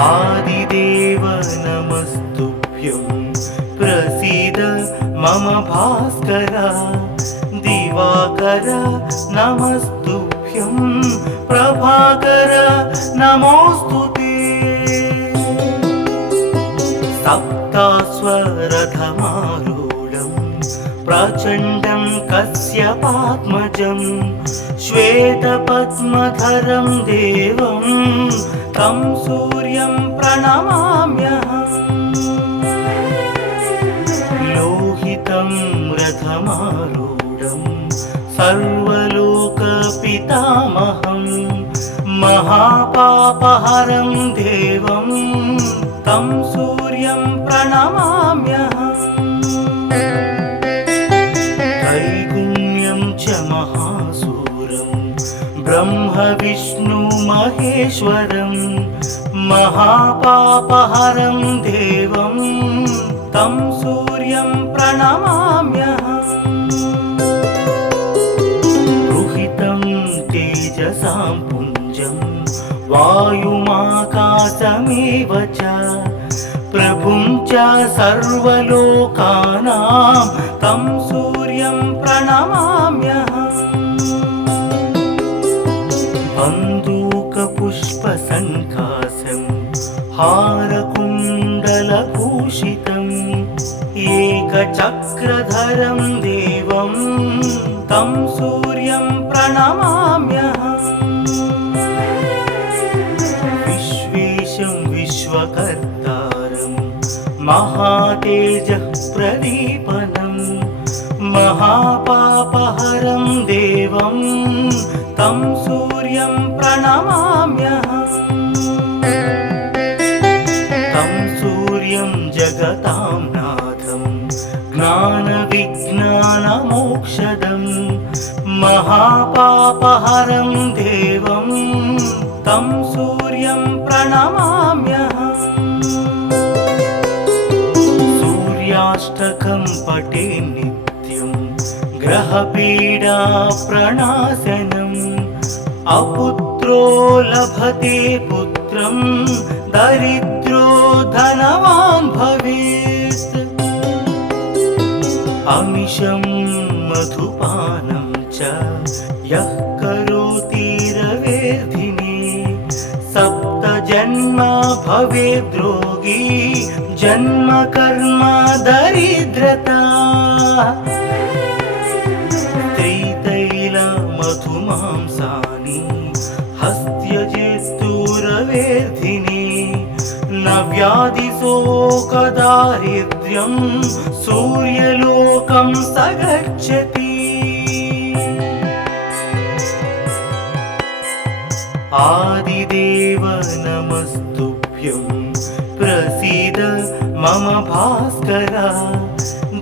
आदिदेव नमस्तुभ्यं प्रसीद मम भास्कर दिवाकर नमस्तुभ्यं प्रभाकर नमोस्तुते सप्तास्वरथमारूढं प्रचण्डं कश्यपात्मजं श्वेतपद्मधरं देवं तं सूर्यं प्रणमाम्यहम् लोहितं रथमारूढं सर्वलोकपितामहं महापापहरं देवं तं सूर्यं प्रणमाम्यहम् त्रैगुण्यं च महासूरं ब्रह्म विष्णु महेश्वरं महापापहरं देवं तं सूर्यं प्रणमाम्यहम् रुहितं तेजसां पुञ्जं वायुमाकाशमेव च प्रभुं च सर्वलोकानां तं सूर्यं प्रणमाम्यहम् बन्दूकपुष्पसङ्काशं हारकुण्डलभूषितम् एकचक्रधरं देवं तं सूर्यं प्रणमाम्यहम् विश्वेशं विश्वकर्तारं महातेजः प्रदीपनं महापापहरं देवं तं सूर्यं प्रणमाम्यहम् तं सूर्यं जगतां नाथं ज्ञानविज्ञानमोक्षदं महापापहरं देवं तं सूर्यं प्रणमाम्यहम् सूर्याष्टकं पठे नित्यं ग्रहपीडाप्रणाशनम् अपुत्रो लभते पुत्रं दरिद्रो धनवान् भवेत् अमिषं मधुपानं च यः करोति रवेर्धिने सप्तजन्म भवेद्रोगी जन्म कर्म दरिद्रता त्रितैलमधुमांसानि हस्त्यजेस्तुरवेर्धिने न व्याधिशोकदारिद्र्यं सूर्यलोकं स गच्छति आदिदेव नमस्तुभ्यं प्रसीद मम भास्कर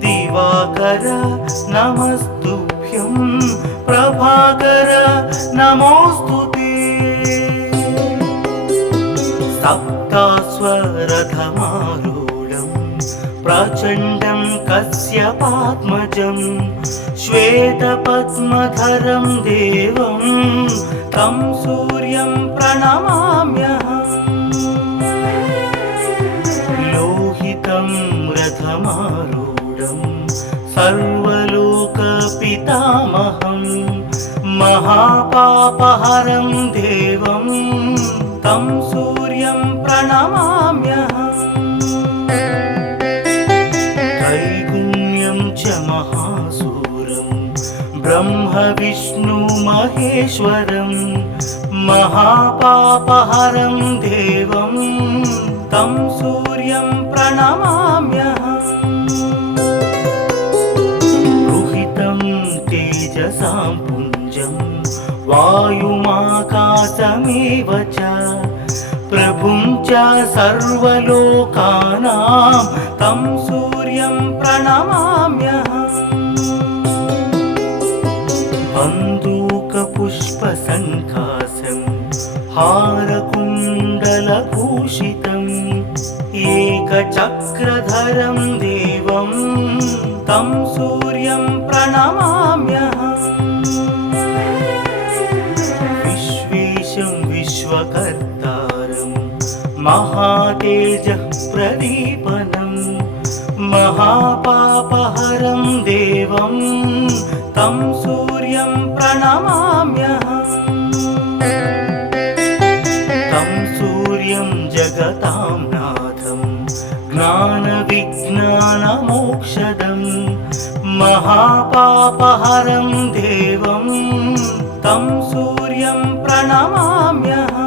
दिवाकर नमस्तुभ्यं प्रभाकर नमोस्तुते सप्तास्वरथमारूढं प्रचण्डं कश्यपात्मजं श्वेतपद्मधरं देवं तं सूर्यं प्रणमाम्यहम् लोहितं रथमारूढं सर्वलोकपितामहं महापापहरं देवं तं सूर्यं प्रणमाम्यहम् त्रैगुण्यं च महासूरं ब्रह्म विष्णु महेश्वरं महापापहरं देवं तं सूर्यं प्रणमाम्यहम् रुहितं तेजसां पुञ्जं वायुमाकाशमेव च प्रभुं च सर्वलोकानां तं सूर्यं प्रणमाम्यहम् बन्दूकपुष्पसङ्काशं हारकुण्डलभूषितम् एकचक्रधरं देवं तं सूर्यं प्रणमाम्यहम् विश्वेशं विश्वकर्तारं महातेजः प्रदीपनं महापापहरं देवं तं सूर्यं प्रणमाम्यहम् तं सूर्यं जगतां नाथं ज्ञानविज्ञानमोक्षदं महापापहरं देवं तं सूर्यं प्रणमाम्यहम्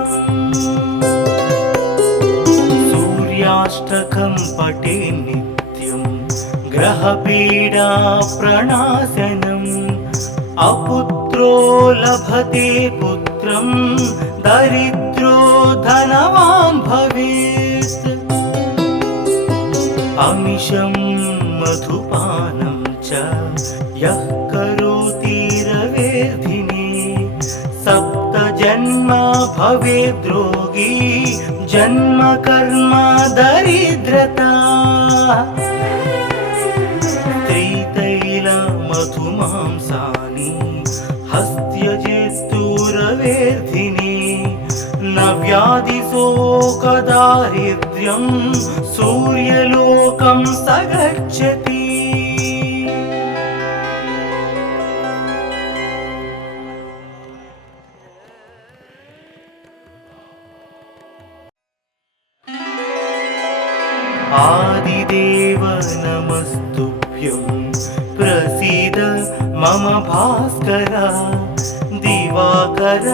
सूर्याष्टकं पठे नित्यं ग्रहपीडा प्रणाशनम् अपुत्रो लभते पुत्रं दरिद्रो धनवान् भवेत् अमिषं मधुपानं च यः करोति रवेर्धिने सप्तजन्म भवेद्रोगी जन्म कर्म दरिद्रता त्रितैलमधुमांसानि हस्त्यजेस्तुरवेर्धिने न व्याधिशोकदारिद्र्यं सूर्यलोकं स गच्छति आदिदेव नमस्तुभ्यं प्रसीद मम भास्कर दिवाकर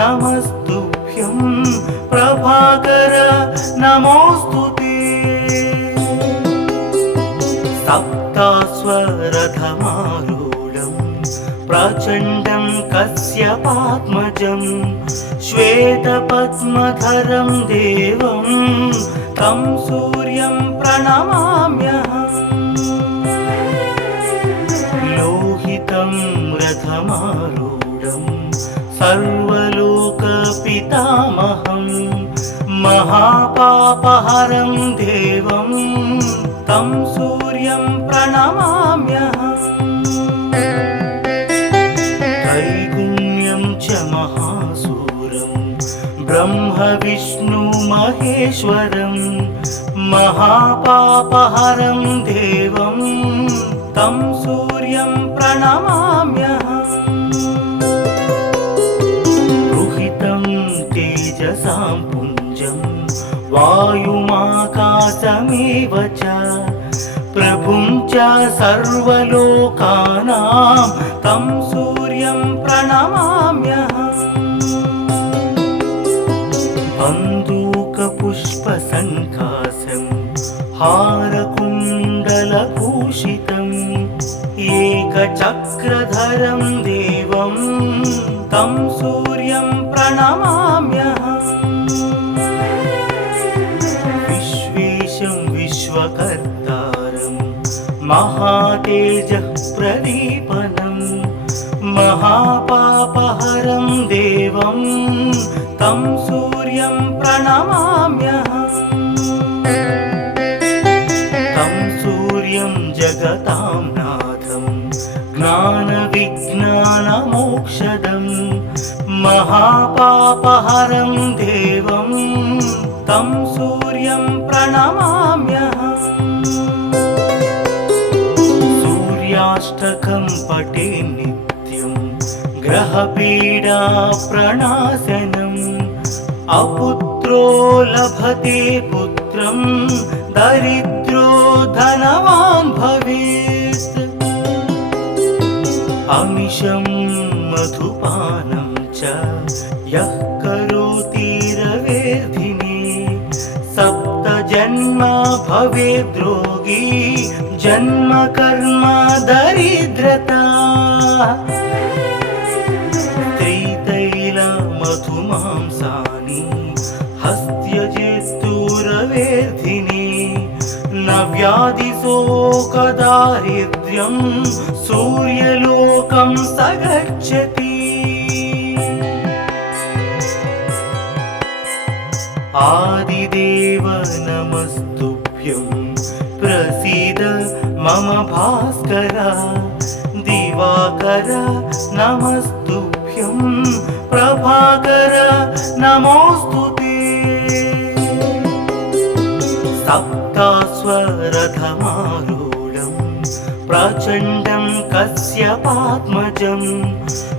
नमस्तुभ्यं प्रभाकर नमोस्तुते सप्तास्वरथमारूढं प्रचण्डं कश्यपात्मजं श्वेतपद्मधरं देवं तं सूर्यं प्रणमाम्यहम् लोहितं रथमारूढं सर्वलोकपितामहं महापापहरं देवं तं सूर्यं प्रणमाम्यहम् त्रैगुण्यं च महासूरं ब्रह्म विष्णु महेश्वरं महापापहरं देवं तं सूर्यं प्रणमाम्यहम् रुहितं तेजसां पुञ्जं वायुमाकाशमेव च प्रभुं च सर्वलोकानां तं सूर्यं प्रणमाम्यहम् बन्दूकपुष्पसङ्काशं हारकुण्डलभूषितम् एकचक्रधरं देवं तं सूर्यं प्रणमाम्यहम् विश्वेशं विश्वकर्तारं महातेजः प्रदीपनं महापापहरं देवं तं सूर्यं प्रणमाम्यहम् तं सूर्यं जगतां नाथं ज्ञानविज्ञानमोक्षदं महापापहरं देवं तं सूर्यं प्रणमाम्यहम् सूर्याष्टकं पठे नित्यं ग्रहपीडा प्रणाशनम् अपुत्रो लभते पुत्रं दरिद्रो धनवान् भवेत् अमिषं मधुपानं च यः करोति रवेर्धिने सप्तजन्म भवेद्रोगी जन्म कर्म दरिद्रता त्रितैलमधुमांसानि हस्त्यजेस्तुरवेर्धिने न व्याधिशोकदारिद्र्यं सूर्यलोकं स गच्छति आदिदेव नमस्तुभ्यं प्रसीद मम भास्कर दिवाकर नमस्तुभ्यं प्रभाकर नमोस्तुते सप्तास्वरथमारूढं प्रचण्डं कश्यपात्मजं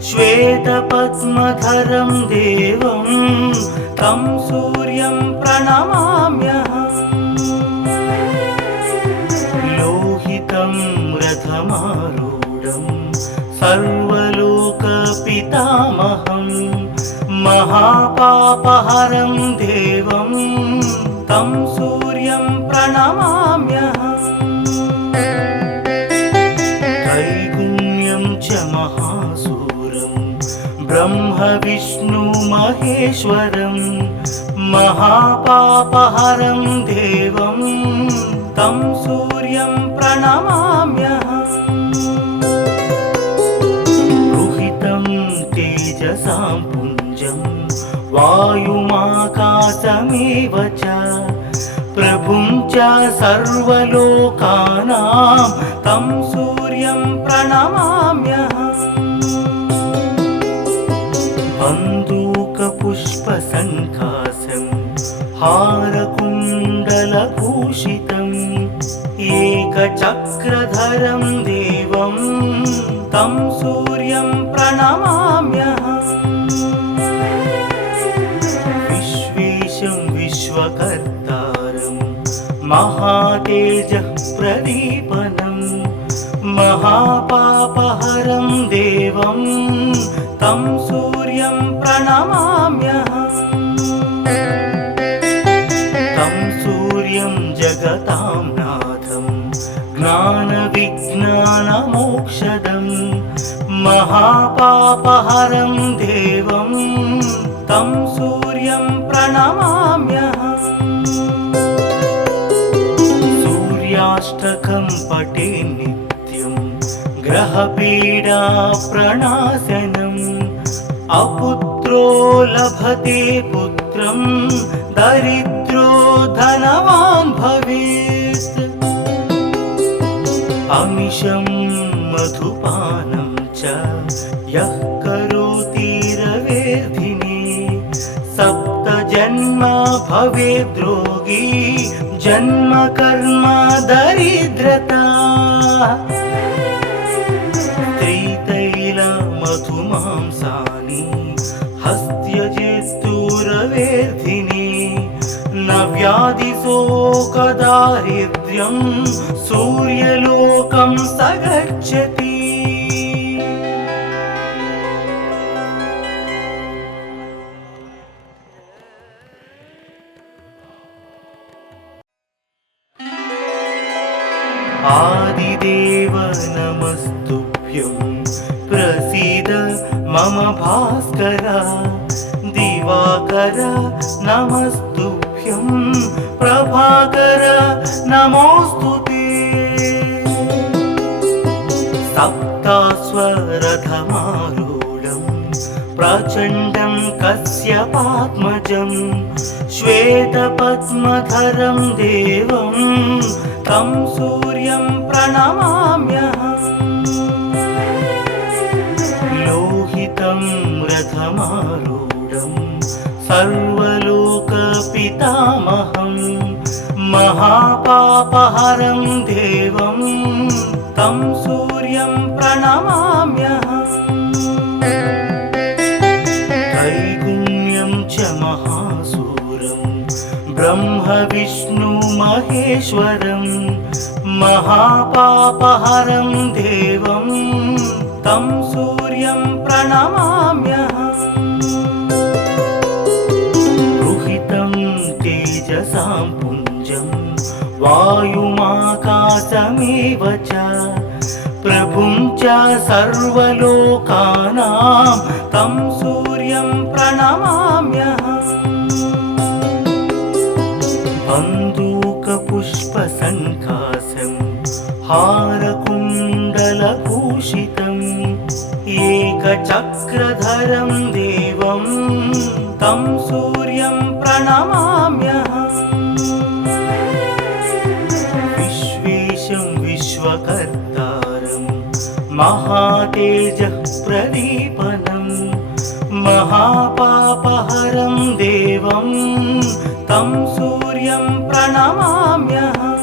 श्वेतपद्मधरं देवं तं सूर्यं प्रणमाम्यहम्। लोहितं रथमारूढं सर्वलोकपितामहं महापापहरं देवं तं सूर्यं प्रणमाम्यहम्। त्रैगुण्यं च महासूरं ब्रह्म विष्णु महेश्वरं महापापहरं देवं तं सूर्यं प्रणमाम्यहम्। रुहितं तेजसां पुञ्जं वायुमाकाशमेव च प्रभुं च सर्वलोकानां तं सूर्यं प्रणमाम्यहम्। बन्दूकपुष्पसङ्काशं हारकुण्डलभूषितम् एकचक्रधरं देवं तं सूर्यं प्रणमाम्यहम्। विश्वेशं विश्वकर्तारं महातेजः प्रदीपनं महापापहरं देवं तं सूर्यं प्रणमाम्यहम्। तं सूर्यं जगतां नाथं ज्ञानविज्ञानमोक्षदं महापापहरं देवं तं सूर्यं प्रणमाम्यहम्। सूर्याष्टकं पठे नित्यं ग्रहपीडा प्रणाशनम् अपुत्रो लभते पुत्रं दरिद्रो धनवान् भवेत्। अमिषं मधुपानं च यः करोति रवेर्धिने सप्तजन्म भवेद्रोगी जन्म कर्म दरिद्रता। त्रितैलमधुमांसानि हस्त्यजेस्तुरवेर्धिने न व्याधिशोकदारिद्र्यं सूर्यलोकं स गच्छति। आदिदेव नमस्तुभ्यं प्रसीद मम भास्कर। दिवाकर नमस्तुभ्यं प्रभाकर नमोऽस्तुते। सप्तास्वरथमारूढं प्रचण्डं कश्यपात्मजं श्वेतपद्मधरं देवं तं सूर्यं प्रणमाम्यहम्। लोहितं रथमारूढं सर्वलोकपितामहं महापापहरं देवं तं सूर्यं प्रणमाम्यहम्। त्रैगुण्यं च महासूरं ब्रह्म विष्णु महेश्वरं महापापहरं देवं तं सूर्यं प्रणमाम्यहम्। रुहितं तेजसां पुञ्जं वायुमाकाशमेव च प्रभुं च सर्वलोकानां तं सूर्यं प्रणमाम्यहम्। बन्दूकपुष्पसङ्काशं हारकुण्डलभूषितम् एकचक्रधरं देवं तं सूर्यं प्रणमाम्यहम्। विश्वेशं विश्वकर्तारं महातेजः प्रदीपनं महापापहरं देवं तं सूर्यं प्रणमाम्यहम्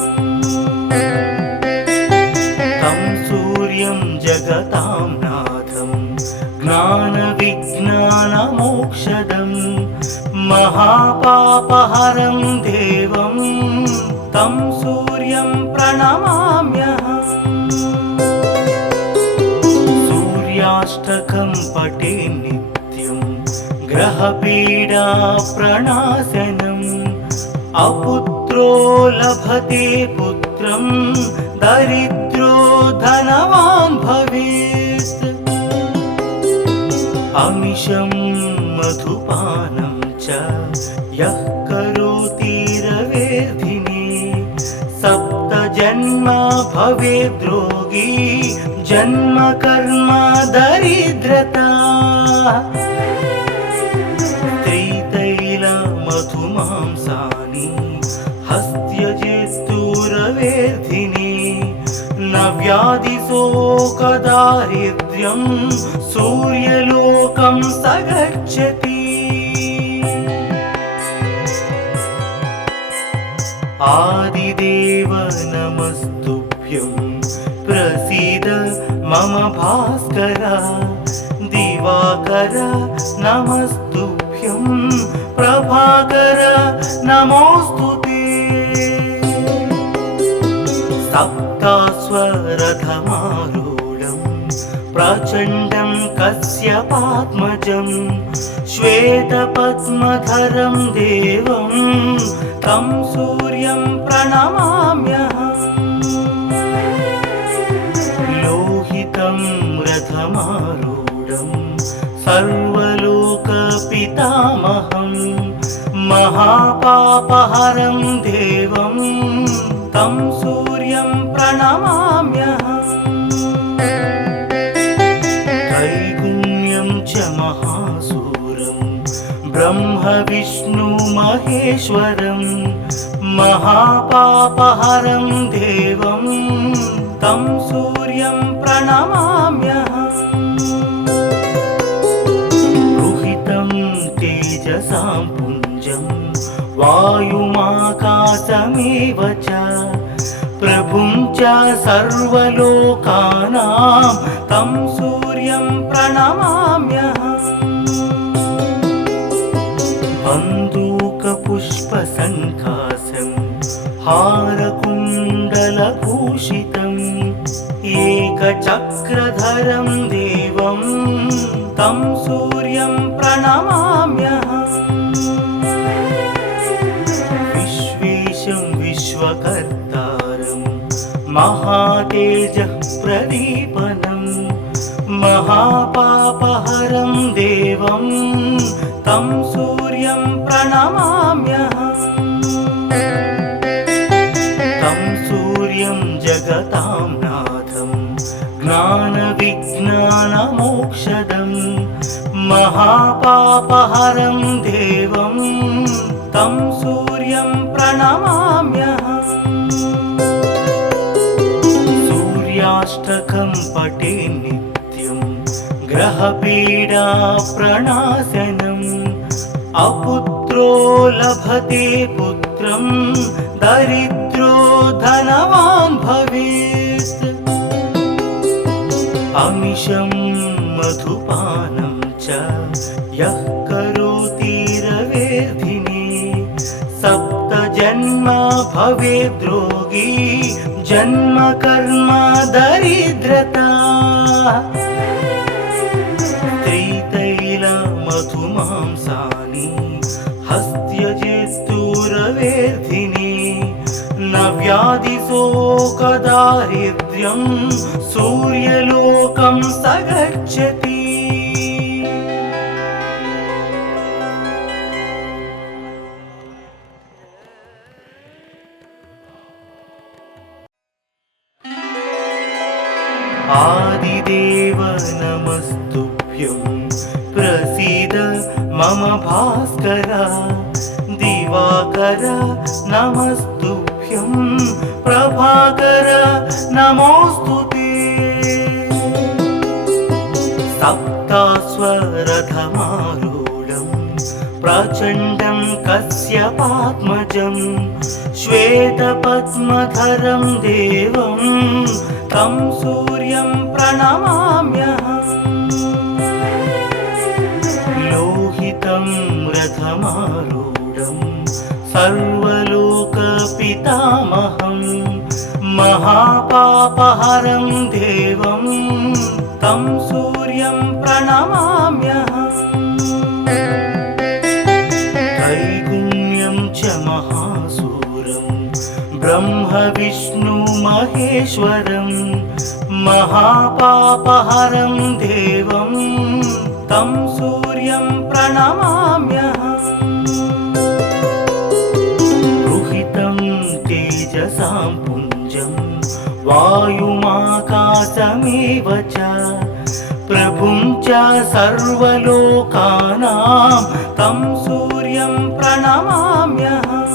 तं सूर्यं जगतां नाथं ज्ञानविज्ञानमोक्षदं महापापहरं देवं तं सूर्यं प्रणमाम्यहम् सूर्याष्टकं पठे नित्यं ग्रहपीडा प्रणाशनम् अपुत्रो लभते पुत्रं दरिद्रो धनवान् भवेत् अमिषं मधुपानं च यः करोति रवेर्धिने सप्तजन्म भवेद्रोगी जन्म कर्म दरिद्रता त्रितैलमधुमांसानि हस्त्यजेस्तुरवेर्धिने न व्याधिशोकदारिद्र्यं सूर्यलोकं स गच्छति आदिदेव नमस्तुभ्यं प्रसीद मम भास्कर दिवाकर नमस्तुभ्यं प्रभाकर नमोस्तुते सप्तास्वरथमारूढं प्रचण्डं कश्यपात्मजं श्वेतपद्मधरं देवं तं सूर्यं प्रणमाम्यहम् लोहितं रथमारूढं सर्वलोकपितामहं महापापहरं देवं तं सूर्यं प्रणमाम्यहम् त्रैगुण्यं च महासूरं ब्रह्म विष्णु महेश्वरं महापापहरं देवं तं सूर्यं प्रणमाम्यहम् रुहितं तेजसां पुञ्जं वायुमाकाशमेव च प्रभुं च सर्वलोकानां तं सूर्यं प्रणमाम्यहम् बन्दूकपुष्पसङ्कासं हारकुण्डलभूषितम् एकचक्रधरं देवं तं सूर्यं प्रणमाम्यहम् विश्वेशं विश्वकर्तारं महातेजः प्रदीपनं महापापहरं देवं तं सूर्यं प्रणमाम्यहम् तं सूर्यं जगतां नाथं ज्ञानविज्ञानमोक्षदं महापापहरं देवं तं सूर्यं प्रणमाम्यहम् सूर्याष्टकं पठे नित्यं ग्रहपीडा प्रणाशनम् अपुत्रो लभते पुत्रं दरिद्रो धनवान् भवेत् अमिषं मधुपानं च यः करोति रवेर्धिने सप्तजन्म भवेद्रोगी जन्म कर्म दरिद्रता त्रितैलमधुमांसानि हस्त्यजेस्तुरवेर्धिने न व्याधिशोकदारिद्र्यं सूर्यलोकं स गच्छति आदिदेव नमस्तुभ्यं प्रसीद मम भास्कर दिवाकर नमस्तुभ्यं प्रभाकर नमोस्तुते सप्तास्वरथमारूढं प्रचण्डं कश्यपात्मजं श्वेतपद्मधरं देवं तं सूर्यं प्रणमाम्यहम्। लोहितं रथमारूढं सर्वलोकपितामहं महापापहरं देवं तं सूर्यं प्रणमाम्यहम्। त्रैगुण्यं च महासूरं ब्रह्मविष्णुमहेश्वरं महापापहरं देवं तं सूर्यं प्रणमाम्यहम्। रुहितं तेजसां पुञ्जं वायुमाकाशमेव च प्रभुं च सर्वलोकानां तं सूर्यं प्रणमाम्यहम्।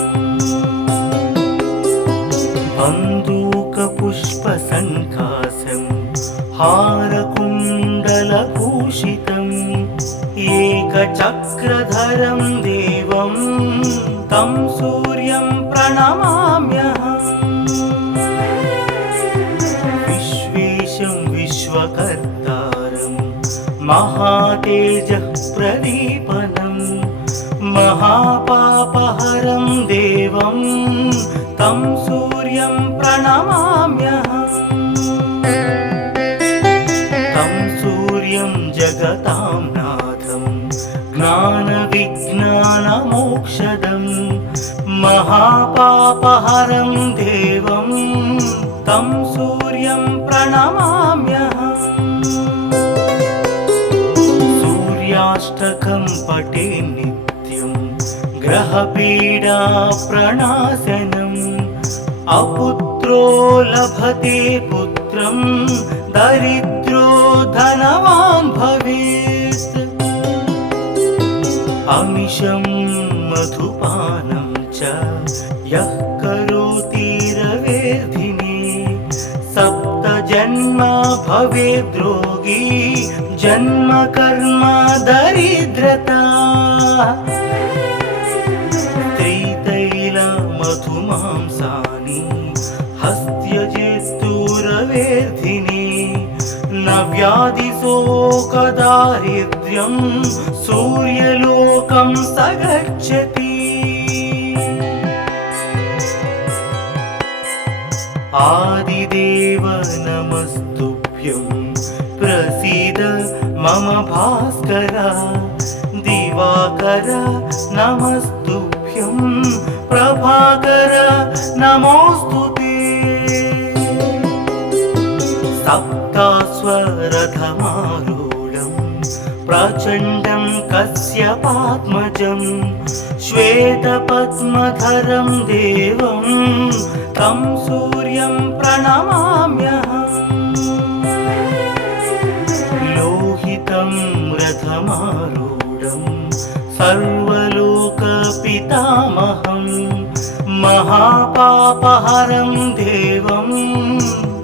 बन्दूकपुष्पसङ्कासं हारकुण्डलभूषितम् एकचक्रधरं देवं तं सूर्यं प्रणमाम्यहम्। विश्वेशं विश्वकर्तारं महातेजः प्रदीपनं महापापहरं देवं तं सूर्यं प्रणमाम्यहम्। तं सूर्यं जगतां नाथं ज्ञानविज्ञानमोक्षदं महापापहरं देवं तं सूर्यं प्रणमाम्यहम्। सूर्याष्टकं पठे नित्यं ग्रहपीडा प्रणाशनम् अपुत्रो लभते पुत्रं दरिद्रो धनवान् भवेत्। अमिषं मधुपानं च यः करोति रवेर्धिने सप्तजन्म भवेद्रोगी जन्म कर्म दरिद्रता। त्रितैलमधुमांसानि हस्त्यजेस्तुरवेर्धिने न व्याधिशोकदारिद्र्यं सूर्यलोकं स गच्छति। आदिदेव नमस्तुभ्यं प्रसीद मम भास्कर। दिवाकर नमस्तुभ्यं प्रभाकर नमोऽस्तुते। सप्ताश्वरथमारूढं प्रचण्डं कश्यपात्मजं श्वेतपद्मधरं देवं तं सूर्यं प्रणमाम्यहम्। लोहितं रथमारूढं सर्वलोकपितामहं महापापहरं देवं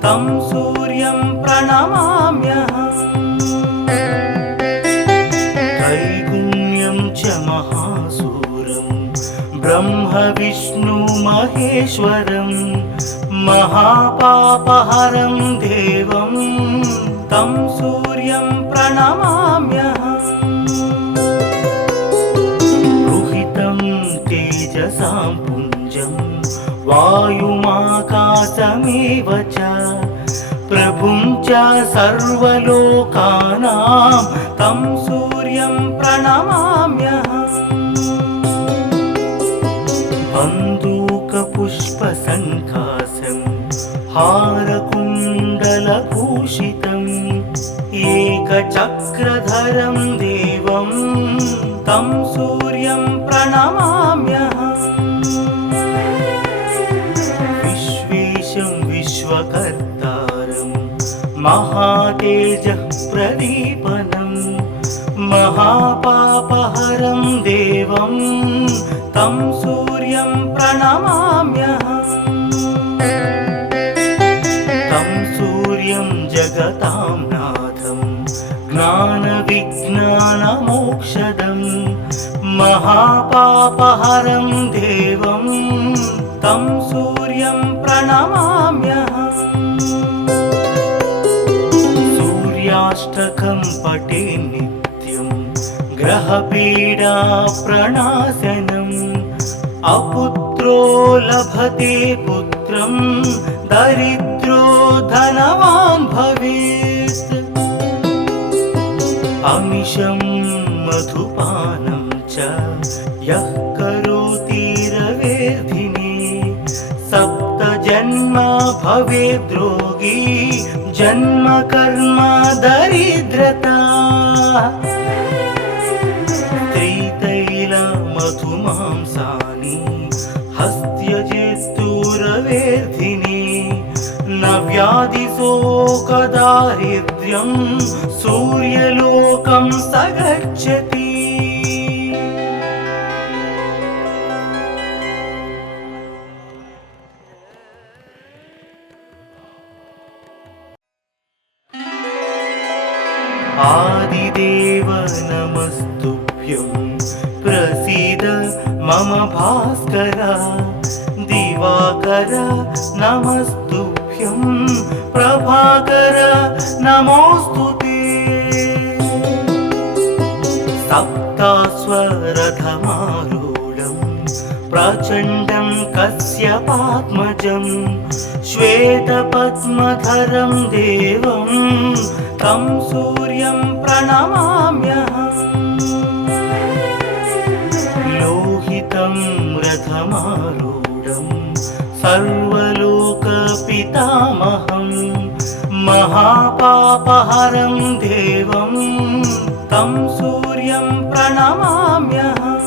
तं सूर्यं प्रणमाम्यहम्। त्रैगुण्यं च महासूरं ब्रह्मविष्णुमहेश्वरं महापापहरं देवं तं सूर्यं प्रणमाम्यहम्। रुहितं तेजसां पुञ्जं वायुमाकाशमेव च प्रभुं च सर्वलोकानां तं सूर्यं प्रणमाम्यहम्। बन्दूकपुष्पसङ्कासं हारकुण्डलभूषितम् एकचक्रधरं देवं तं सूर्यं प्रणमाम्यहम्। विश्वेशं विश्वकर्तारं महातेजः प्रदीपनं महापापहरं देवं तं सूर्यं प्रणमाम्यहम्। तं सूर्यं जगतां नाथं ज्ञानविज्ञानमोक्षदं महापापहरं देवं तं सूर्यं प्रणमाम्यहम् सूर्याष्टकं पठे नित्यं ग्रहपीडा प्रणाशनम् अपुत्रो लभते पुत्रं दरिद्रो धनवान् भवेत् अमिषं मधुपानं च यः करोति रवेर्धिने सप्तजन्म भवेद्रोगी जन्म कर्म दरिद्रता स्त्रीतैलमधुमांसानि हस्त्यजेस्तुरवेर्धिने न व्याधिशोकदारिद्र्यं सूर्यलोकं स गच्छति आदिदेव नमस्तुभ्यं प्रसीद मम भास्कर दिवाकर नमस्तुभ्यं प्रभाकर नमोऽस्तुते सप्तास्वरथमारूढं प्रचण्डं कश्यपात्मजं श्वेतपद्मधरं देवं तं सूर्यं प्रणमाम्यहम् लोहितं रथमारूढं सर्वलोकपितामहं महापापहरं देवं तं सूर्यं प्रणमाम्यहम्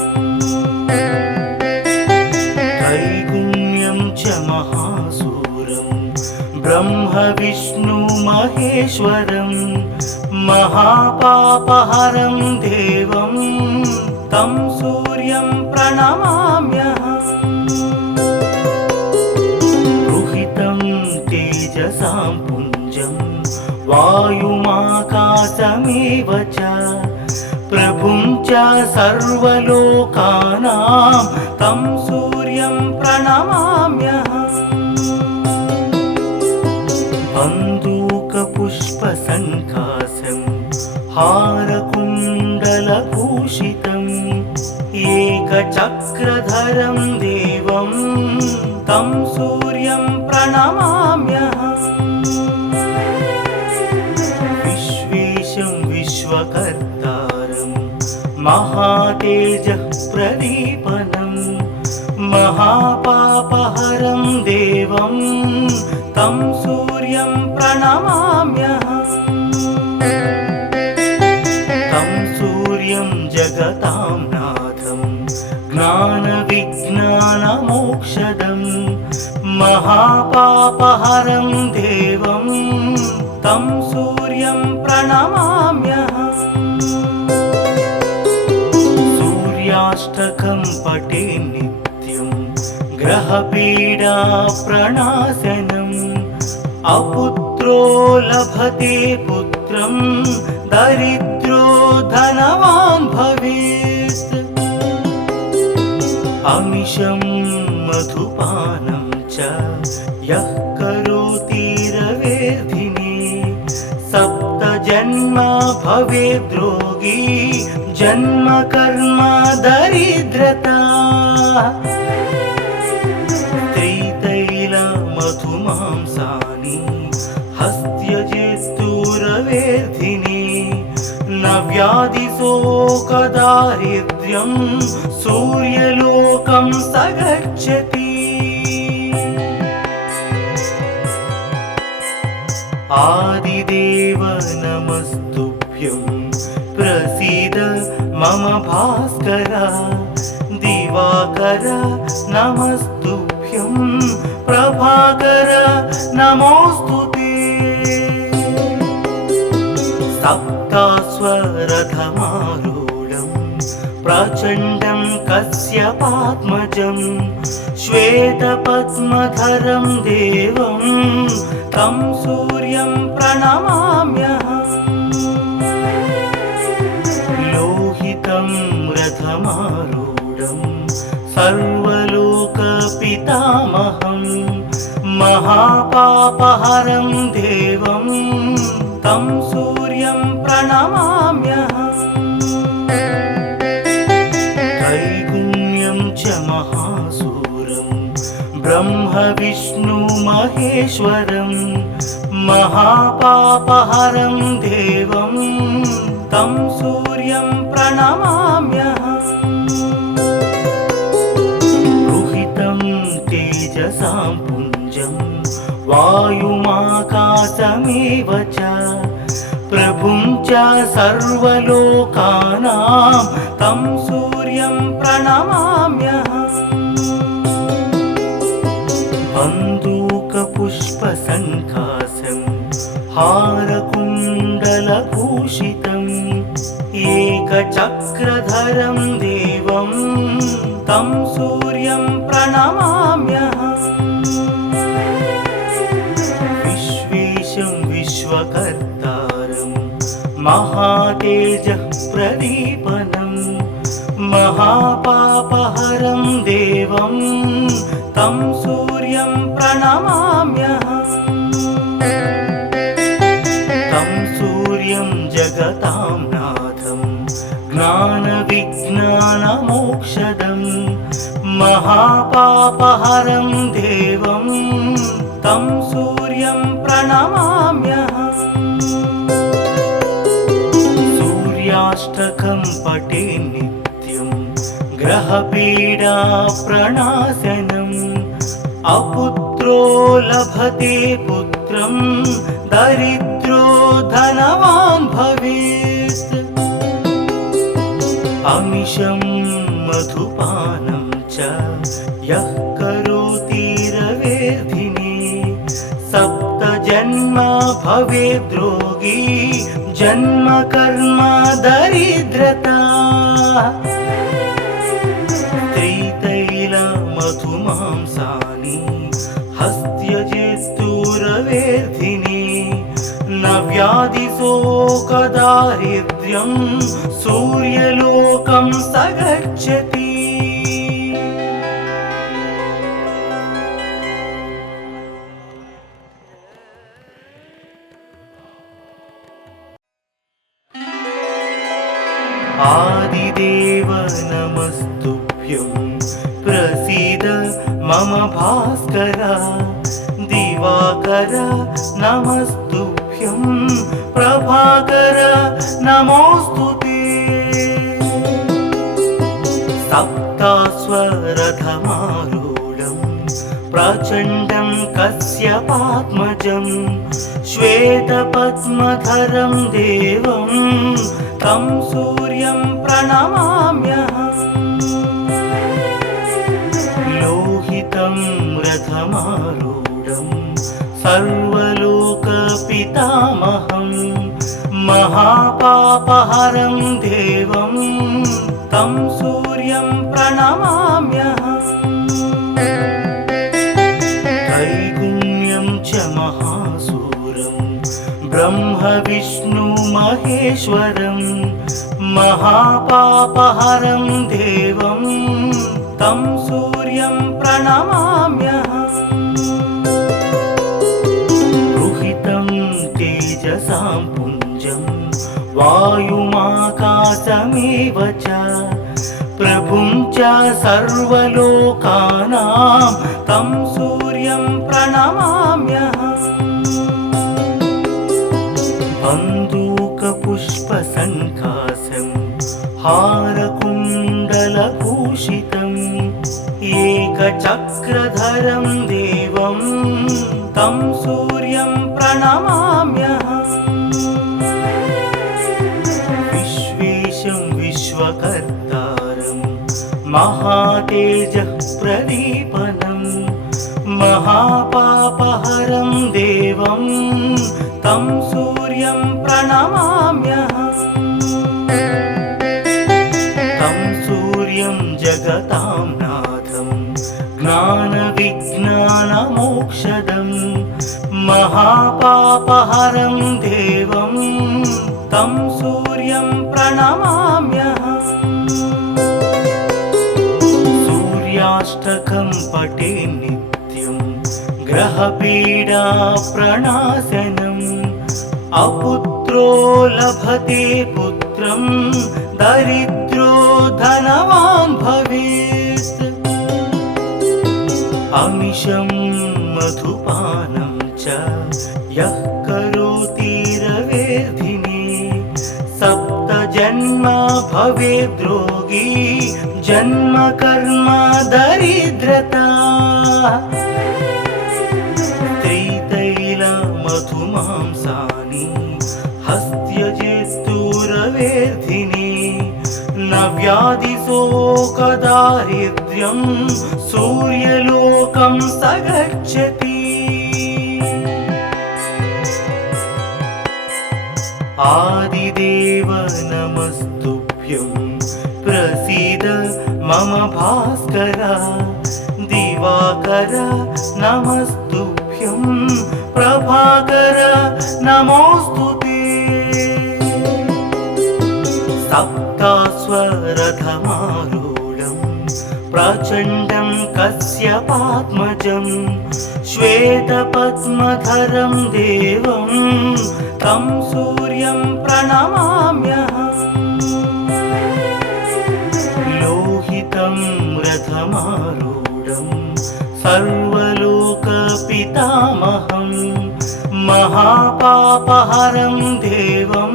त्रैगुण्यं च महासूरं ब्रह्म विष्णु महेश्वरं महापापहरं देवं तं सूर्यं प्रणमाम्यहम् रुहितं तेजसां पुञ्जं वायुमाकाशमेव च प्रभुं च सर्वलोकानां तं सूर्यं प्रणमाम्यहम् बन्दूकपुष्पसङ्काशं हारकुण्डलभूषितम् एकचक्रधरं देवं तं सूर्यं प्रणमाम्यहम् विश्वेशं विश्वकर्तारं महातेजः प्रदीपनं महापापहरं देवं तं सूर्यं प्रणमाम्यहम् तं सूर्यं जगतां नाथं ज्ञानविज्ञानमोक्षदं महापापहरं देवं तं सूर्यं प्रणमाम्यहम् सूर्याष्टकं पठे नित्यं ग्रहपीडा प्रणाशनम् अपुत्रो लभते पुत्रं दरिद्रो धनवान् भवेत् अमिषं मधुपानं च यः करोति रवेर्धिने सप्तजन्म भवेद्रोगी जन्म कर्म दरिद्रता स्त्रीतैलमधुमांसानि हस्त्यजेस्तुरवेर्धिने न व्याधिशोकदारिद्र्यं सूर्यलोकं स गच्छति आदिदेव नमस्तुभ्यं प्रसीद मम भास्कर दिवाकर नमस्तुभ्यं प्रभाकर नमोऽस्तुते सप्तास्वरथमारूढं प्रचण्डं कश्यपात्मजं श्वेतपद्मधरं देवं तं सूर्यं प्रणमाम्यहम् लोहितं रथमा रथमारूढं सर्वलोकपितामहं महापापहरं देवं तं सूर्यं प्रणमाम्यहम् त्रैगुण्यं च महासूरं ब्रह्म विष्णु महेश्वरं महापापहरं देवं तं सूर्यं प्रणमाम्यहम् रुहितं तेजसां पुञ्जं वायुमाकाशमेव च प्रभुं च सर्वलोकानां तं सूर्यं प्रणमाम्यहम् बन्दूकपुष्पसङ्कासं हारकुण्डलभूषितम् एकचक्रधरं देवं तं सूर्यं प्रणमाम्यहम् विश्वेशं विश्वकर्तारं महातेजः प्रदीपनं महापापहरं देवं तं सूर्यं प्रणमाम्यहम् तं सूर्यं जगतां नाथं ज्ञानविज्ञानमोक्षदं महापापहरं देवं तं सूर्यं प्रणमाम्यहम् सूर्याष्टकं पठे नित्यं ग्रहपीडा प्रणाशनम् अपुत्रो लभते पुत्रं दरिद्रो धनवान् भवेत् अमिषं मधुपानं च यः करोति रवेर्धिने सप्तजन्म भवेद्रोगी जन्म कर्म दरिद्रता त्रितैलमधुमांसानि हस्त्यजेस्तुरवेर्धिने न व्याधिशोकदारिद्र्यं सूर्यलोकं स गच्छति आदिदेव नमस्तुभ्यं प्रसीद मम भास्कर दिवाकर नमस्तुभ्यं प्रभाकर नमोस्तुते सप्तास्वरथमारूढं प्रचण्डं कश्यपात्मजं श्वेतपद्मधरं देवं तं सूर्यं प्रणमाम्यहम् लोहितं रथमारूढं सर्वलोकपितामहं महापापहरं देवं तं सूर्यं प्रणमाम्यहम् त्रैगुण्यं च महासूरं ब्रह्म विष्णु महेश्वरं महापापहरं देवं तं सूर्यं प्रणमाम्यहम् रुहितं तेजसां पुञ्जं वायुमाकाशमेव च प्रभुं च सर्वलोकानां तं सूर्यं प्रणमाम्यहम् बन्दूकपुष्पसङ्कासं हारकुण्डलभूषितम् एकचक्रधरं देवं तं सूर्यं प्रणमाम्यहम् विश्वेशं विश्वकर्तारं महातेजः प्रदीपनं महापापहरं देवं तं सूर्यं प्रणमाम्यहम् तं सूर्यं जगतां नाथं ज्ञानविज्ञानमोक्षदं महापापहरं देवं तं सूर्यं प्रणमाम्यहम् सूर्याष्टकं पठे नित्यं ग्रहपीडा प्रणाशनम् अपुत्रो लभते पुत्रं दरिद्रो धनवान् भवेत् अमिषं मधुपानं च यः करोति रवेर्धिने सप्तजन्म भवेद्रोगी जन्म कर्म दरिद्रता मधुमांसानि हस्त्यजेस्तुरवेर्धिने न व्याधिशोकदारिद्र्यं सूर्यलोकं स गच्छति आदिदेव नमस्तुभ्यं प्रसीद मम भास्कर दिवाकर नमस्तुभ्यं प्रभाकर नमोस्तुते सप्तास्वरथमारूढं प्रचण्डं कश्यपात्मजं श्वेतपद्मधरं देवं तं सूर्यं प्रणमाम्यहम् लोहितं रथमारूढं सर्वलोकपितामहं महापापहरं देवं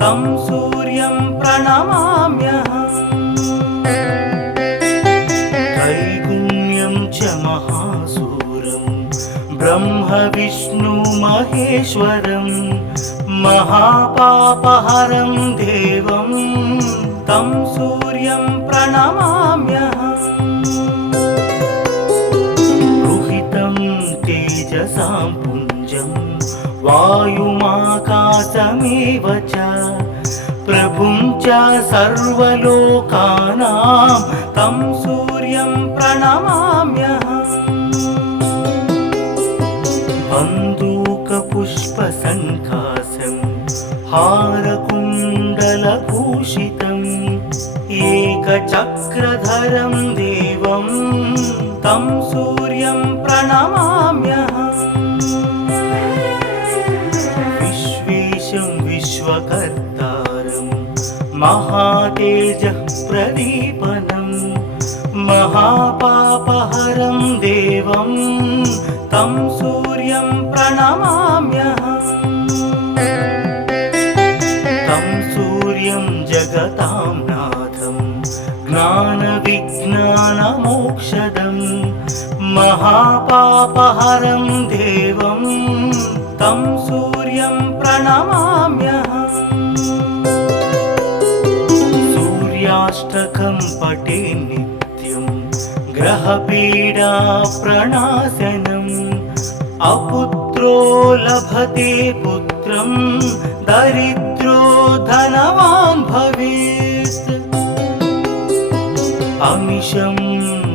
तं सूर्यं प्रणमाम्यहम् त्रैगुण्यं च महासूरं ब्रह्मविष्णुमहेश्वरं महापापहरं देवं तं सूर्यं प्रणमाम्यहम् तेजसां पुञ्जं वायुमाकाशमेव च प्रभुं च सर्वलोकानां तं सूर्यं प्रणमाम्यहम् बन्दूकपुष्पसङ्काशं हारकुण्डलभूषितम् एकचक्रधरं देवं तं सूर्यं प्रणमाम्यहम् विश्वेशं विश्वकर्तारं महातेजः प्रदीपनं महापापहरं देवं तं सूर्यं प्रणमाम्यहम् तं सूर्यं जगतां नाथं ज्ञानविज्ञानमोक्षदं महापापहरं देवं तं सूर्यं प्रणमाम्यहम् सूर्याष्टकं पठे नित्यं ग्रहपीडा प्रणाशनम् अपुत्रो लभते पुत्रं दरिद्रो धनवान् भवेत् अमिषं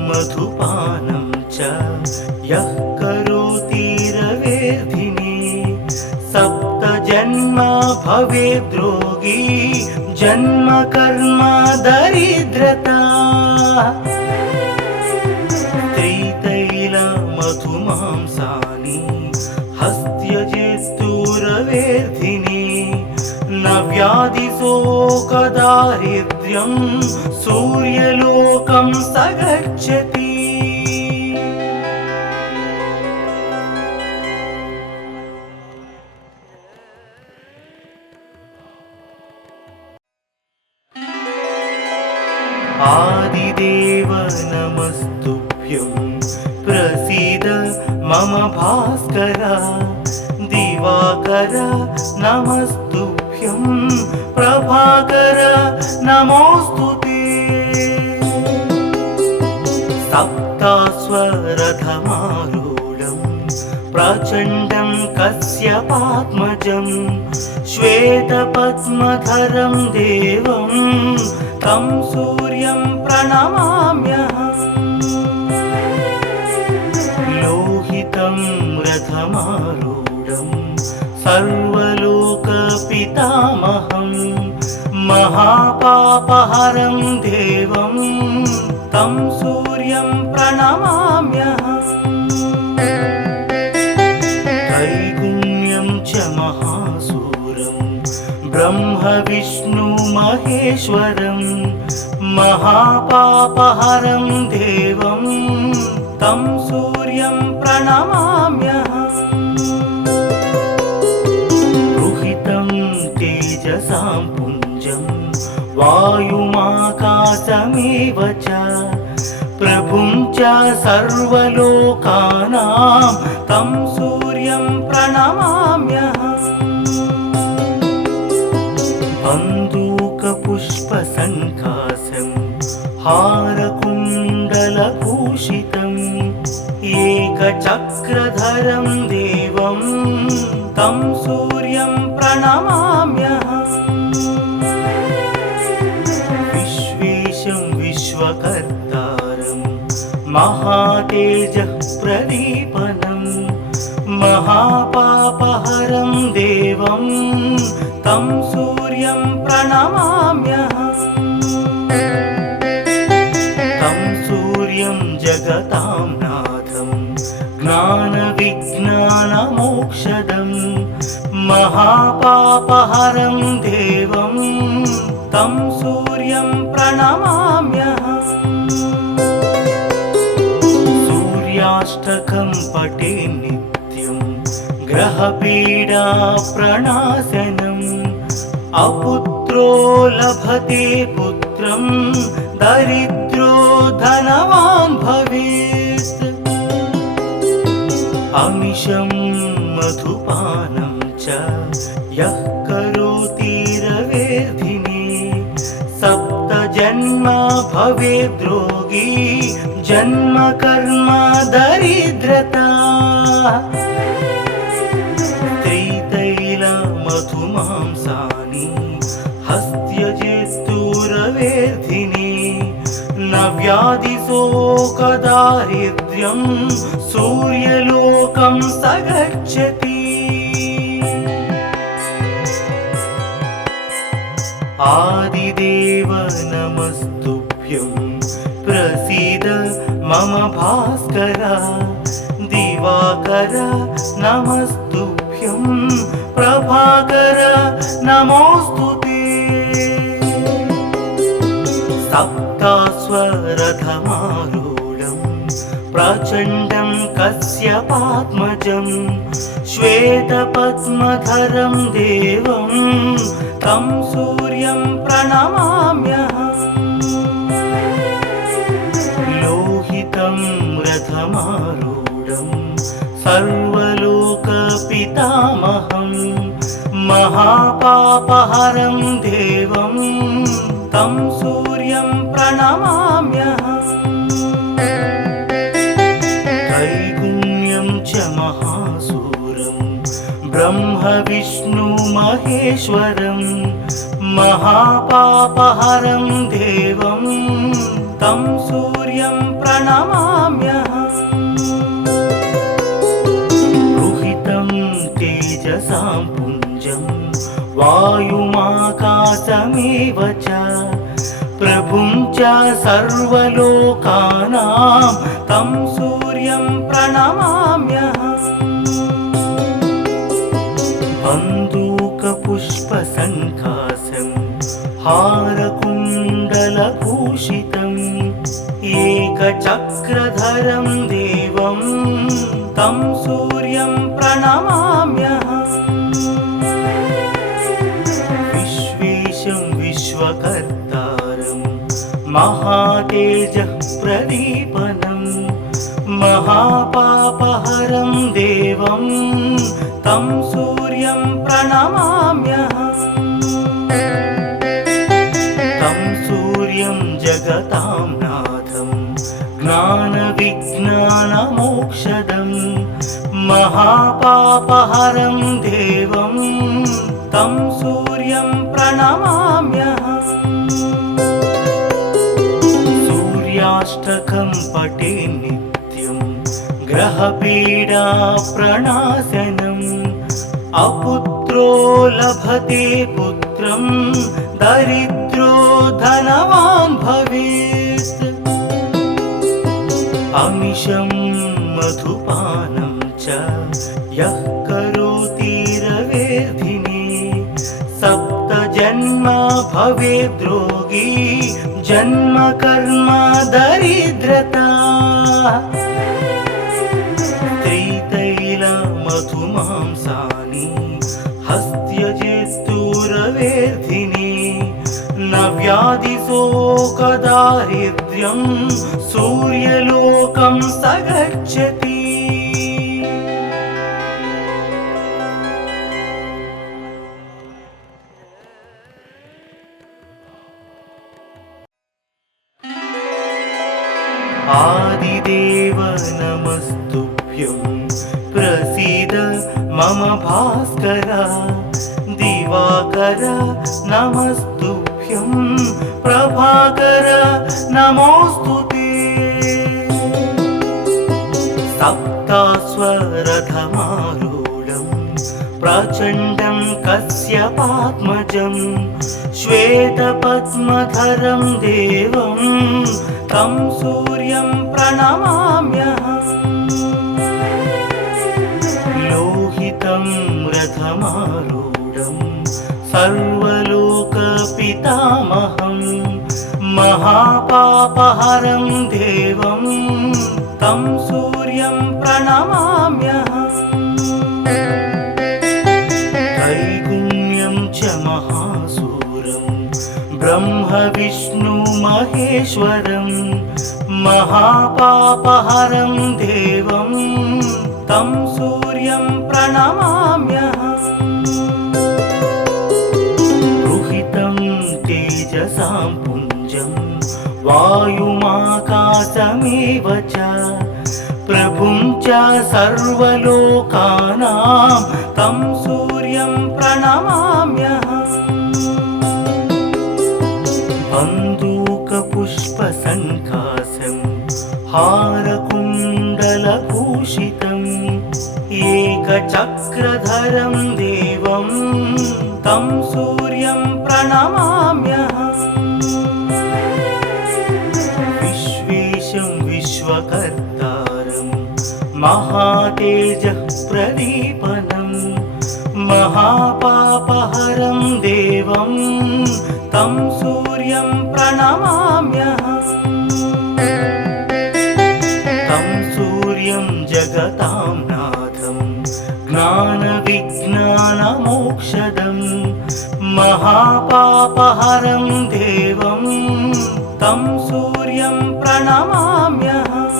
मधुपानं च यः करोति रवेर्धिने सप्तजन्म भवेद्रोगी जन्म कर्म दरिद्रता मधुमांसानि हस्त्यजेस्तुरवेर्धिने न व्याधिशोकदारिद्र्यं सूर्यलोकं स गच्छति आदिदेव नमस्तुभ्यं प्रसीद मम भास्कर दिवाकर नमस्तुभ्यं प्रभाकर नमोस्तुते सप्तास्वरथमारूढं प्रचण्डं कश्यपात्मजं श्वेतपद्मधरं देवं तं सूर्यं प्रणमाम्यहम् लोहितं रथमारूढं सर्वलोकपितामहं महापापहरं देवं तं सूर्यं प्रणमाम्यहम्। त्रैगुण्यं च महासूरं ब्रह्म विष्णु महेश्वरं महापापहरं देवं तं सूर्यं प्रणमाम्यहम्। रुहितं तेजसां पुञ्जं वायुमाकाशमेव च प्रभुं च सर्वलोकानां तं सूर्यं प्रणमाम्यहम्। बन्दूकपुष्पसङ्काशं हारकुण्डलभूषितम् एकचक्रधरं देवं तं सूर्यं प्रणमाम्यहम्। विश्वेशं विश्वकर्तारं महातेजः प्रदीपनं महापापहरं देवं तं सूर्यं प्रणमाम्यहम्। तं सूर्यं जगतां नाथं ज्ञानविज्ञानमोक्षदं महापापहरं देवं तं सूर्यं प्रणमाम्यहम्। सूर्याष्टकं पठे नित्यं ग्रहपीडा प्रणाशनम् अपुत्रो लभते पुत्रं दरिद्रो धनवान् भवेत्। अमिषं मधुपानं च यः करोति रवेर्धिने सप्तजन्म भवेद्रोगी जन्म कर्म दरिद्रता। त्रितैलमधुमांसानि हस्त्यजेस्तुरवेर्धिने न व्याधिशोकदारिद्र्यं सूर्यलोकं स गच्छति। आदिदेव नमस्तुभ्यं प्रसीद मम भास्कर दिवाकर नमस्तुभ्यं प्रभाकर नमोस्तुते। सप्तास्वरथमारूढं प्रचण्डं कश्यपात्मजं श्वेतपद्मधरं देवं तं सूर्यं प्रणमाम्यहम्। लोहितं रथमारूढं सर्वलोकपितामहं महापापहरं देवं तं सूर्यं प्रणमाम्यहम्। त्रैगुण्यं च महासूरं ब्रह्म विष्णु महेश्वरं महापापहरं देवं तं सूर्यं प्रणमाम्यहम्। रुहितं तेजसां पुञ्जं वायुमाकाशमेव च प्रभुं च सर्वलोकानां तं सूर्यं प्रणमाम्यहम्। बन्दूकपुष्पसङ्काशं हारकुण्डलभूषितम् एकचक्रधरं देवं तं सूर्यं प्रणमाम्यहम्। विश्वेशं विश्वकर्तारं महातेजः प्रदीपनं महापापहरं देवं तं सूर्यं प्रणमाम्यहम्। तं सूर्यं जगतां नाथं ज्ञानविज्ञानमोक्षदं महापापहरं देवं तं सूर्यं प्रणमाम्यहम्। सूर्याष्टकं पठे नित्यं ग्रहपीडा प्रणाशनम् अपुत्रो लभते पुत्रं दरिद्रो धनवान् भवेत्। अमिषं मधुपानं च यः करोति रवेर्धिने सप्तजन्मा भवेद्रोगी जन्म कर्म दरिद्रता त्रितैलमधुमांसानि हस्त्यजेस्तुरवेर्धिने न व्याधिशोकदारिद्र्यं सूर्यलोकं स गच्छति आदिदेव नमस्तुभ्यं प्रसीद मम भास्कर दिवाकर नमस्तुभ्यं प्रभाकर नमोस्तुते सप्तास्वरथमारूढं प्रचण्डं कश्यपात्मजं श्वेतपद्मधरं देवं तं सूर्यं प्रणमाम्यहम् लोहितं रथमारूढं सर्वलोकपितामहं महापापहरं देवं तं सूर्यं प्रणमाम्यहम् त्रैगुण्यं च महासूरं ब्रह्म विष्णु महेश्वरं महापापहरं देवं तं सूर्यं प्रणमाम्यहम् रुहितं तेजसां पुञ्जं वायुमाकाशमेव च प्रभुं च सर्वलोकानां तं सूर्यं प्रणमाम्यहम् बन्दूकपुष्पसङ्कासं हारकुण्डलभूषितम् एकचक्रधरं देवं तं सूर्यं प्रणमाम्यहम् विश्वेशं विश्वकर्तारं महातेजः प्रदीपनं महापापहरं देवं तं सूर्यं प्रणमाम्यहम् तं सूर्यं जगतां नाथं ज्ञानविज्ञानमोक्षदं महापापहरं देवं तं सूर्यं प्रणमाम्यहम्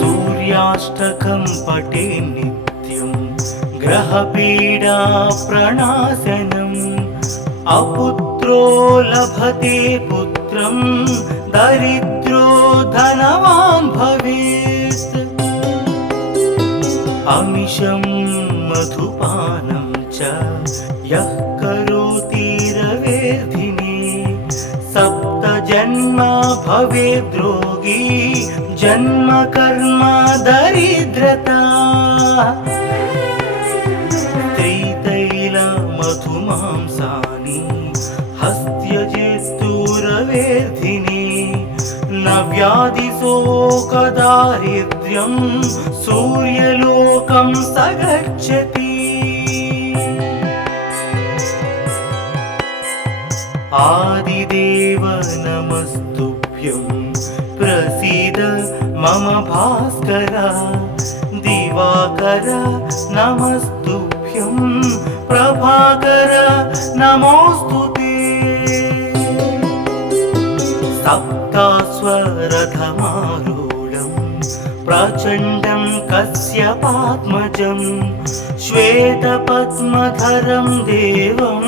सूर्याष्टकं पठे नित्यं ग्रहपीडा प्रणाशनम् अपुत्रो लभते पुत्रं दरिद्रो धनवान् भवेत् अमिषं मधुपानं च यः करोति रवेर्धिने सप्तजन्मा भवेद्रोगी जन्म कर्म दरिद्रता त्रितैलमधुमांसानि हस्त्यजेस्तुरवेर्धिने न व्याधिशोकदारिद्र्यं सूर्यलोकं स गच्छति आदिदेव नमस्तुभ्यं प्रसीद मम भास्कर दिवाकर नमस्तुभ्यं प्रभाकर नमोस्तुते सप्तास्वरथमारूढं प्रचण्डं कश्यपात्मजं श्वेतपद्मधरं देवं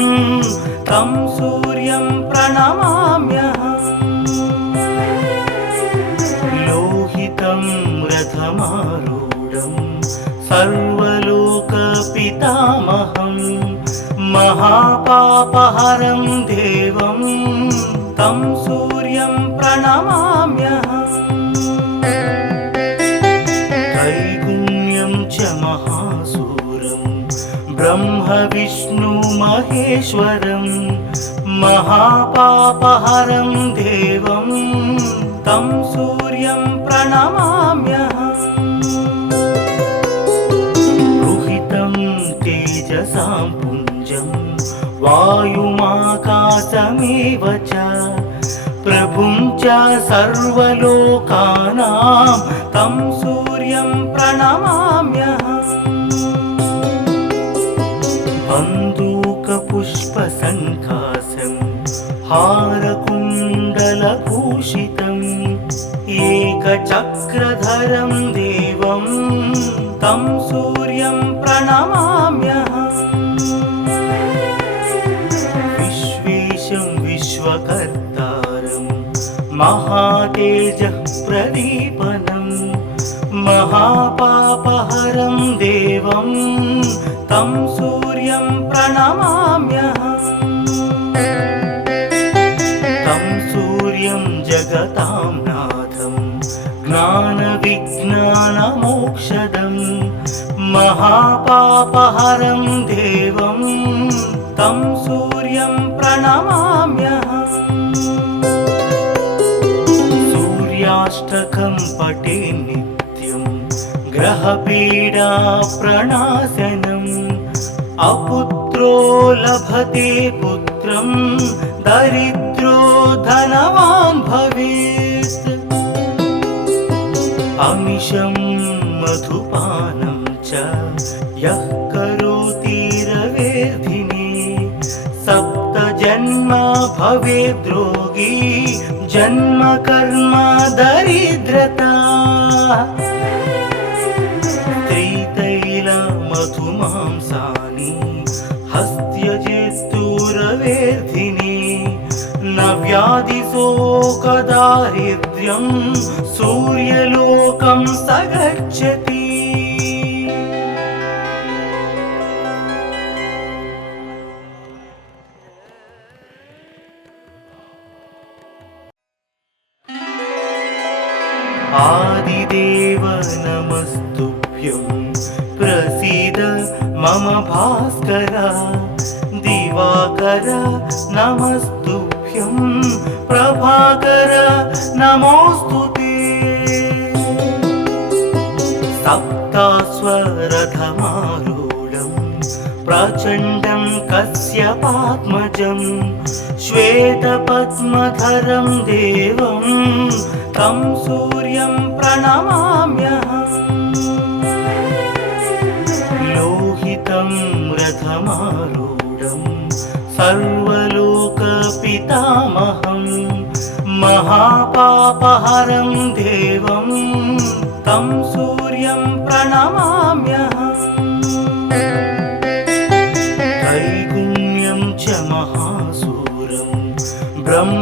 तं सूर्यं प्रणमाम्यहम् लोहितं रथमारूढं सर्वलोकपितामहं महापापहरं देवं तं सूर्यं प्रणमाम्यहम् त्रैगुण्यं च महासूरं ब्रह्म विष्णु महेश्वरं महापापहरं देवं तं सूर्यं प्रणमाम्यहम् रुहितं तेजसां पुञ्जं वायुमाकाशमेव च प्रभुं च सर्वलोकानां तं सूर्यं प्रणमाम्यहम् बन्दूकपुष्पसङ्कासं हारकुण्डलभूषितम् एकचक्रधरं देवं तं सूर्यं प्रणमाम्यहम् विश्वेशं विश्वकर्तारं महातेजः प्रदीपनं महापापहरं देवं तं सूर्यं प्रणमाम्यहम् तं सूर्यं जगतां नाथं ज्ञानविज्ञानमोक्षदं महापापहरं देवं तं सूर्यं प्रणमाम्यहम् सूर्याष्टकं पठे नित्यं ग्रहपीडा प्रणाशनम् अपुत्रो लभते पुत्रं दरिद्रो धनवान् भवेत् अमिषं मधुपानं च यः करोति रवेर्धिने सप्तजन्म भवेद्रोगी जन्म कर्म दरिद्रता त्रितैलमधुमांसानि हस्त्यजेस्तुरवेर्धिने न व्याधिशोकदारिद्र्यं सूर्यलोकं स गच्छति आदिदेव नमस्तुभ्यं प्रसीद मम भास्कर दिवाकर नमस्तुभ्यं प्रभाकर नमोस्तुते सप्तास्वरथमारूढं प्रचण्डं कश्यपात्मजं श्वेतपद्मधरं देवं तं सूर्यं प्रणमाम्यहम् लोहितं रथमारूढं सर्वलोकपितामहं महापापहरं देवं तं सूर्यं प्रणमाम्यहम् त्रैगुण्यं च महासूरं ब्रह्म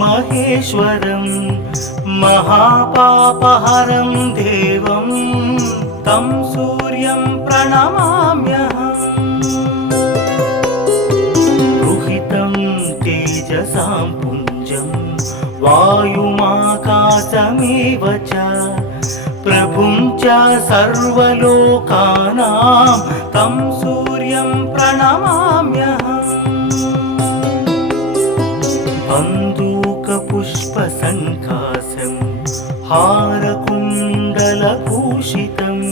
महेश्वरं महापापहरं देवं तं सूर्यं प्रणमाम्यहम् रुहितं तेजसां पुञ्जं वायुमाकाशमेव च प्रभुं च सर्वलोकानां तं सूर्यं प्रणमाम्यहम् बन्दूकपुष्पसङ्कासं हारकुण्डलभूषितम्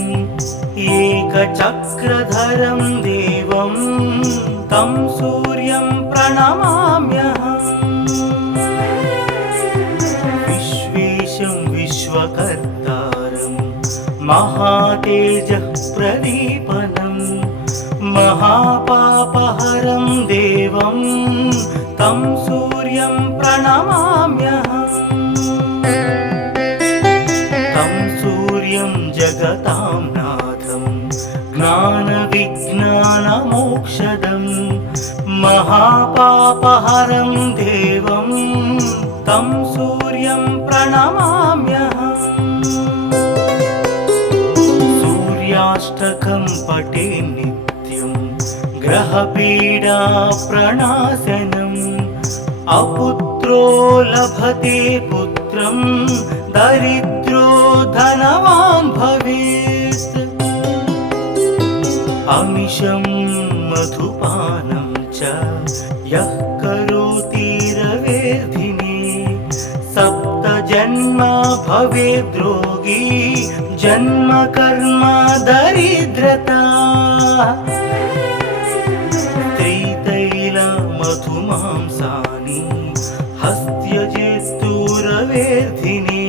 एकचक्रधरं देवं तं सूर्यं प्रणमाम्यहम् विश्वेशं विश्वकर्तारं महातेजः प्रदीपनं महापापहरं देवं तं सूर्यं प्रणमाम्यहम् तं सूर्यं जगतां नाथं ज्ञानविज्ञानमोक्षदं महापापहरं देवं तं सूर्यं प्रणमाम्यहम् सूर्याष्टकं पठे नित्यं ग्रहपीडा प्रणाशनम् अपुत्रो लभते पुत्रं दरिद्रो धनवान् भवेत् अमिषं मधुपानं च यः करोति रवेर्धिने सप्त जन्म भवेद्रोगी जन्म कर्म दरिद्रता त्रितैल मधुमांसानि हस्त्यजेस्तुरवेर्धिनि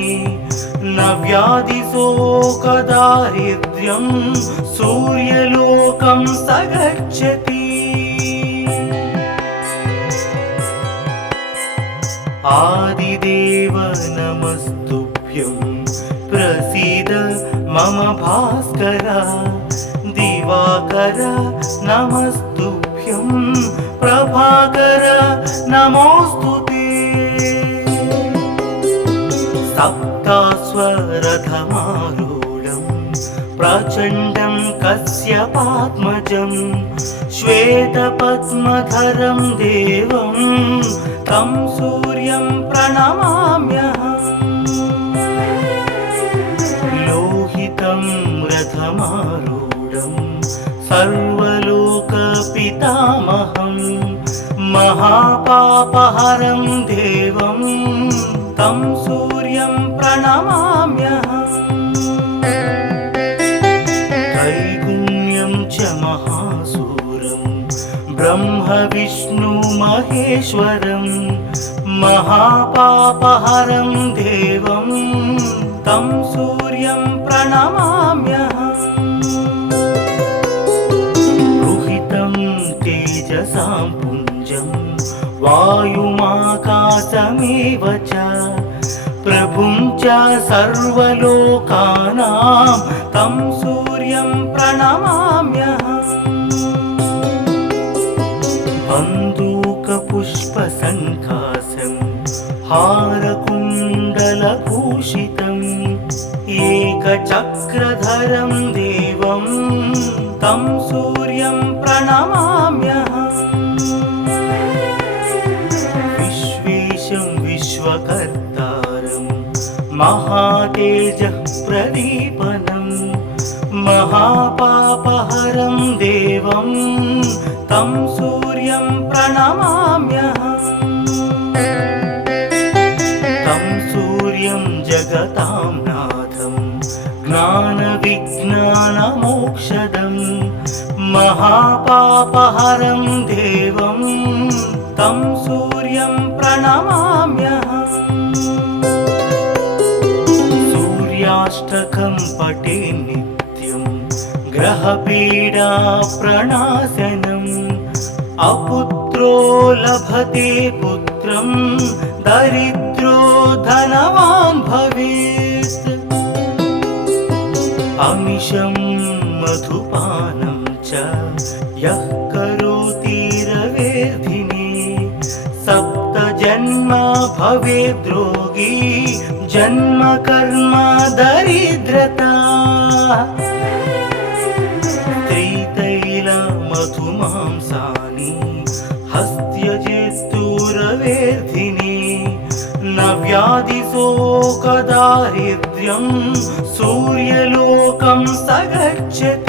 न व्याधिशोकदारिद्र्यं सूर्यलोकं स गच्छति आदिदेव नमस्तुभ्यं प्रसीद मम भास्कर दिवाकर नमस्तुभ्यं प्रभाकर नमोऽस्तुते सप्तास्वरथमारूढं प्रचण्डं कश्यपात्मजं श्वेतपद्मधरं देवं तं सूर्यं प्रणमाम्यहम् लोहितं रथमारूढं सर्वलोकपितामहं महापापहरं देवं तं सूर्यं प्रणमाम्यहम् त्रैगुण्यं च महासूरं ब्रह्म विष्णु महेश्वरं महापापहरं देवं तं सूर्यं प्रणमाम्यहम् रुहितं तेजसां पुञ्जं वायुमाकाशमेव च प्रभुं च सर्वलोकानां तं सूर्यं प्रणमाम्यहम् बन्दूकपुष्पसङ्कासं हारकुण्डलभूषितम् एकचक्रधरं देवं तं सूर्यं प्रणमाम्यहम् विश्वेशं विश्वकर्तारं महातेजः प्रदीपनं महापापहरं देवं तं सूर्यं प्रणमाम्यहम् तं सूर्यं जगतां नाथं ज्ञानविज्ञानमोक्षदं महापापहरं देवं तं सूर्यं प्रणमाम्यहम् सूर्याष्टकं पठे नित्यं ग्रहपीडा प्रणाशनम् अपुत्रो लभते पुत्रं दरिद्रो धनवान् भवेत् अमिषं मधुपानं च यः करोति रवेर्धिने सप्तजन्म भवेद्रोगी जन्म कर्म दरिद्रता त्रितैल मधुमांसानि हस्त्यजेस्तुरवेर्धिनि न व्याधिशोकदारिद्र्यं सूर्यलोकं स गच्छति।